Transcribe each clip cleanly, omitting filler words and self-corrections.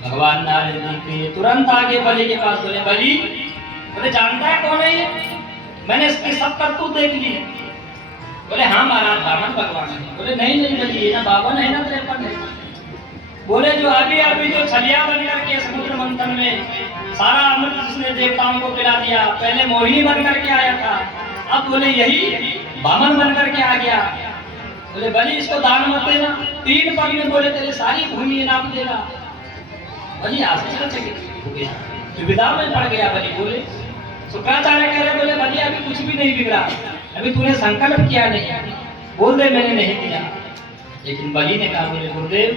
भगवान नारद जी के तुरंत आगे बलि के पास बोले, बलि बोले जानता है कौन है ये? मैंने इसकी सब करतूत देख ली। बोले हाँ महाराज बामन भगवान है। बोले नहीं नहीं बलि, ये ना बावन है ना त्रेपन है। बोले जो अभी अभी जो छलिया बन करके समुद्र मंथन में सारा अमृत जिसने देवताओं को पिला दिया, पहले मोहिनी बन करके आया था, अब बोले यही बामन बन करके आ गया। बोले बलि इसको दान मत देना, 3 पल में बोले तेरे सारी भूमि नाप देगा। बलि आश्चर्यचकित हो गया, दुविधा में पड़ गया। बलि बोले, शुक्राचार्य कह रहे बोले बलि अभी कुछ भी नहीं बिगड़ा, अभी तूने संकल्प किया नहीं, बोल दे मैंने नहीं किया। लेकिन बलि ने कहा बोले गुरुदेव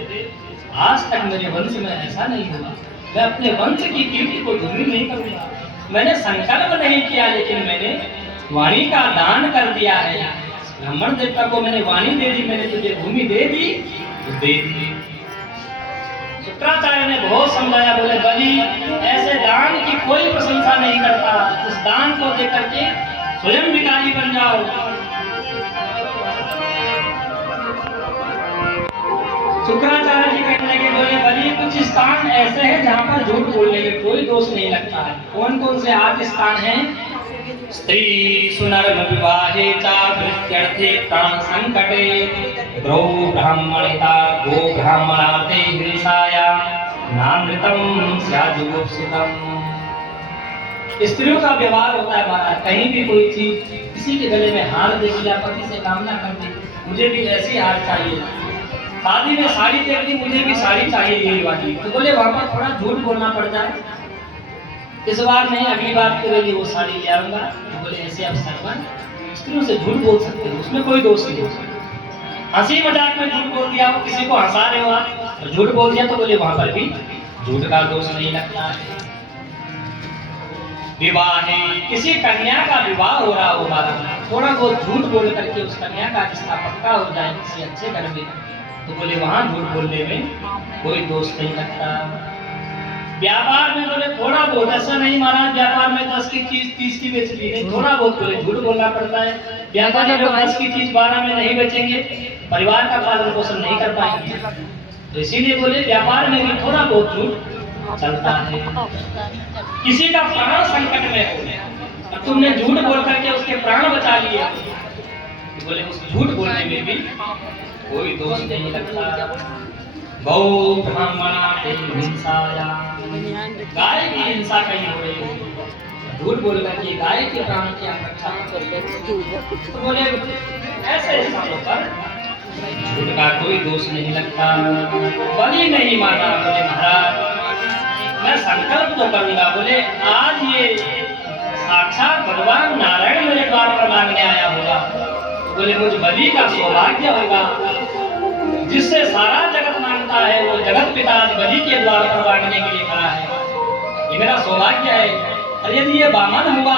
आज तक मेरे वंश में ऐसा नहीं हुआ, मैं अपने वंश की कीर्ति को धूमिल नहीं करूंगा। मैंने संकल्प नहीं किया लेकिन मैंने वाणी का दान कर दिया है। ब्राह्मण देवता को मैंने वाणी दे दी, मैंने तुझे भूमि दे दी तो दे दी। शुक्राचार्य ने बहुत समझाया, बोले बलि ऐसे दान की कोई प्रशंसा नहीं करता, इस दान को देकर के स्वयं भिखारी बन जाओ। शुक्राचार्य जी कहने लगे बोले बलि कुछ स्थान ऐसे हैं जहाँ पर झूठ बोलने में कोई दोष नहीं लगता है। कौन कौन से 8 स्थान हैं? स्त्री सुनर्म विवाहे चा वृत्यर्थे प्राण संकटे द्रौ ब्राह्मणिता गो ब्राह्मणाते हिंसाया नामृतम स्याजुगुप्सितम। स्त्रियों का व्यवहार होता है महाराज, कहीं भी कोई चीज किसी के गले में हार दे दिया, पति से कामना कर दी मुझे भी ऐसी हार चाहिए, शादी में साड़ी देख दी मुझे भी साड़ी चाहिए यही वाली, तो बोले वहां पर थोड़ा झूठ बोलना पड़ जाए, इस बार नहीं अगली बार के लिए वो साड़ी ले आऊंगा। तो बोले ऐसे आप सर्वन स्त्रियों से झूठ बोल सकते हो, उसमें कोई दोष नहीं हो सकता। हंसी मजाक में झूठ बोल दिया, किसी को हंसा रहे हो आप और झूठ बोल दिया तो बोले वहां पर भी झूठ का दोष नहीं लगता है। विवाह किसी कन्या का विवाह हो रहा हो महाराज, थोड़ा बहुत झूठ बोल करके उस कन्या का रिश्ता पक्का हो जाए किसी अच्छे घर में, तो बोले वहां झूठ बोलने में कोई दोष नहीं लगता। व्यापार में बोले थोड़ा बहुत, ऐसा नहीं महाराज व्यापार में 10 की चीज 30 की बेच ली, नहीं थोड़ा बहुत बोले झूठ बोलना पड़ता है। व्यापारी लोग 10 की चीज 12 में नहीं बेचेंगे, परिवार का पालन पोषण नहीं कर पाएंगे, तो इसीलिए बोले व्यापार में भी थोड़ा बहुत झूठ चलता है। किसी का प्राण संकट में हो, अब तुमने झूठ बोल करके उसके प्राण बचा लिए, तो बोले उस झूठ बोलने में भी कोई दोष नहीं लगता। गौ ब्राह्मणाते हिंसाया, गाय की हिंसा कहीं हो रही है, झूठ बोल करके गाय के प्राण की रक्षा तो बोले ऐसे स्थानों पर झूठ का कोई दोष नहीं लगता। बलि नहीं माना, बोले महाराज मैं संकल्प तो करूंगा, बोले आज ये साक्षात भगवान नारायण मेरे द्वार पर मांगने आया होगा, तो बोले मुझ बलि का सौभाग्य होगा जिससे सारा जगत मांगता है, वो जगत पिता बलि के द्वार पर मांगने के लिए खड़ा है, ये मेरा सौभाग्य है। और यदि ये बामन हुआ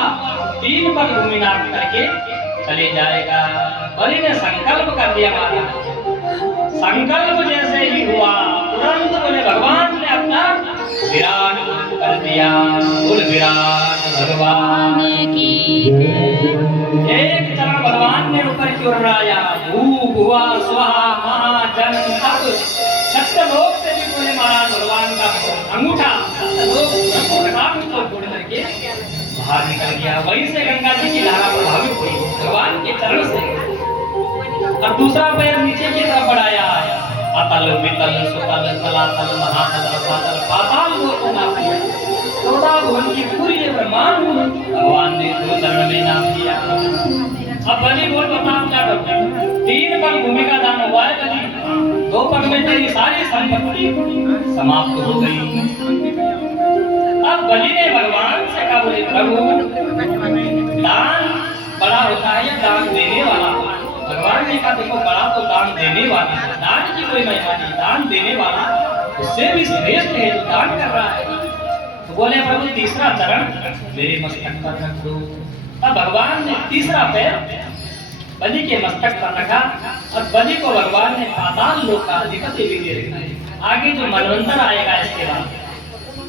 3 पग भूमि नाप करके चले जाएगा। बलि ने संकल्प कर दिया महाराज, संकल्प जैसे ही हुआ तुरंत बोले भगवान ने अपना विराट कर दिया। बोल विराट भगवान की एक चरण भगवान ने ऊपर की ओर उड़ाया, भू भुवा स्वाहा महा जन तप सप्तलोक से भी बोले महाराज भगवान का अंगूठा सप्तलोक को छोड़ करके बाहर निकल गया। वहीं से गंगा जी की धारा प्रभावित हुई भगवान के चरण से, और दूसरा पैर नीचे की तरफ बढ़ाया, अतल वितल सुतल तलातल महातल रसातल पाताल को नाम दिया। 14 भुवन की पूरी ब्रह्मांड भगवान ने 2 चरण में नाम दिया। अब बलि बोल बताओ क्या करूं, 3 पग भूमि का दान हुआ है बलि, 2 पग में तेरी सारी संपत्ति समाप्त हो गई। अब बलि ने भगवान से कहा बोले प्रभु दान बड़ा होता है या दान देने वाला? भगवान ने कहा देखो बड़ा तो दान देने वाला है, दान की कोई महिमा नहीं, दान देने वाला उससे भी श्रेष्ठ है जो दान कर रहा है। तो बोले प्रभु तीसरा चरण मेरे मस्तक पर रख दो। तब भगवान ने तीसरा पैर बलि के मस्तक पर रखा और बलि को भगवान ने पाताल लोक का अधिपति भी दे रखा है। आगे जो मनवंतर आएगा इसके बाद,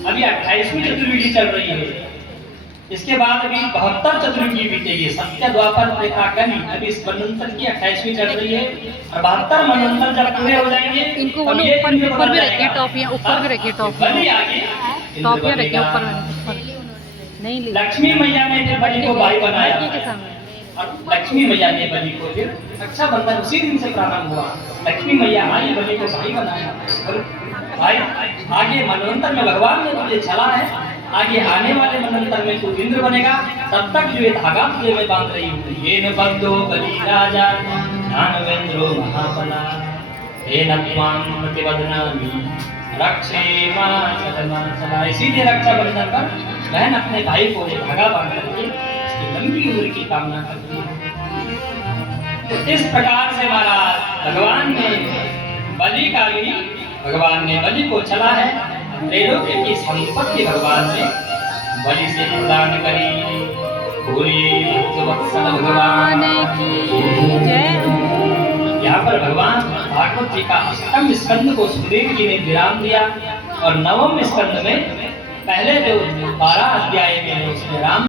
अभी 28वीं चतुर्विधि चल रही है, इसके बाद अभी 72 चतुर्युगी बीतेगी, सत्य द्वापर त्रेता कली। अभी इस मनवंतर की 28वीं चल रही है और 72 मनवंतर जब पूरे हो जाएंगे इनको तब बोलो ये ऊपर इंद्र ऊपर बदल भी रखिए जाएगा। टॉफियाँ, ऊपर भी रखिए टॉफियाँ, बलि आगे इंद्र टॉफियाँ रखिए बनेगा। ऊपर ऊपर नहीं ली लक्ष्मी मैया ने फिर बलि को भाई बनाया लड़की के सामने। और लक्ष्मी मैया ने बलि को फिर रक्षाबंधन उसी दिन से प्रारंभ हुआ। लक्ष्मी मैया आई, बलि को भाई बनाया। और भाई आगे मनवंतर में भगवान ने तुझे छला है, आगे आने वाले मनवंतर में तू इंद्र बनेगा। तब तक जो ये धागा तुझे मैं बांध रही हूँ। ये न बद्धो बलि राजा ज्ञानवेंद्रो महाबला हे नत्वां प्रतिवदनामि रक्षे मां चला। इसीलिए रक्षाबंधन पर बहन अपने भाई को ये धागा बांध करके उसकी लंबी उम्र की कामना करती है। तो इस प्रकार से महाराज भगवान ने बलि को चला है। त्रैलोक्य की संपत्ति भगवान ने बलि से प्रदान करी। पूरी भक्तवत्सल भगवान की जय हो। यहाँ पर भगवान भागवत जी का अष्टम स्कंद को सुखदेव जी ने विराम दिया और नवम स्कंद में पहले जो 12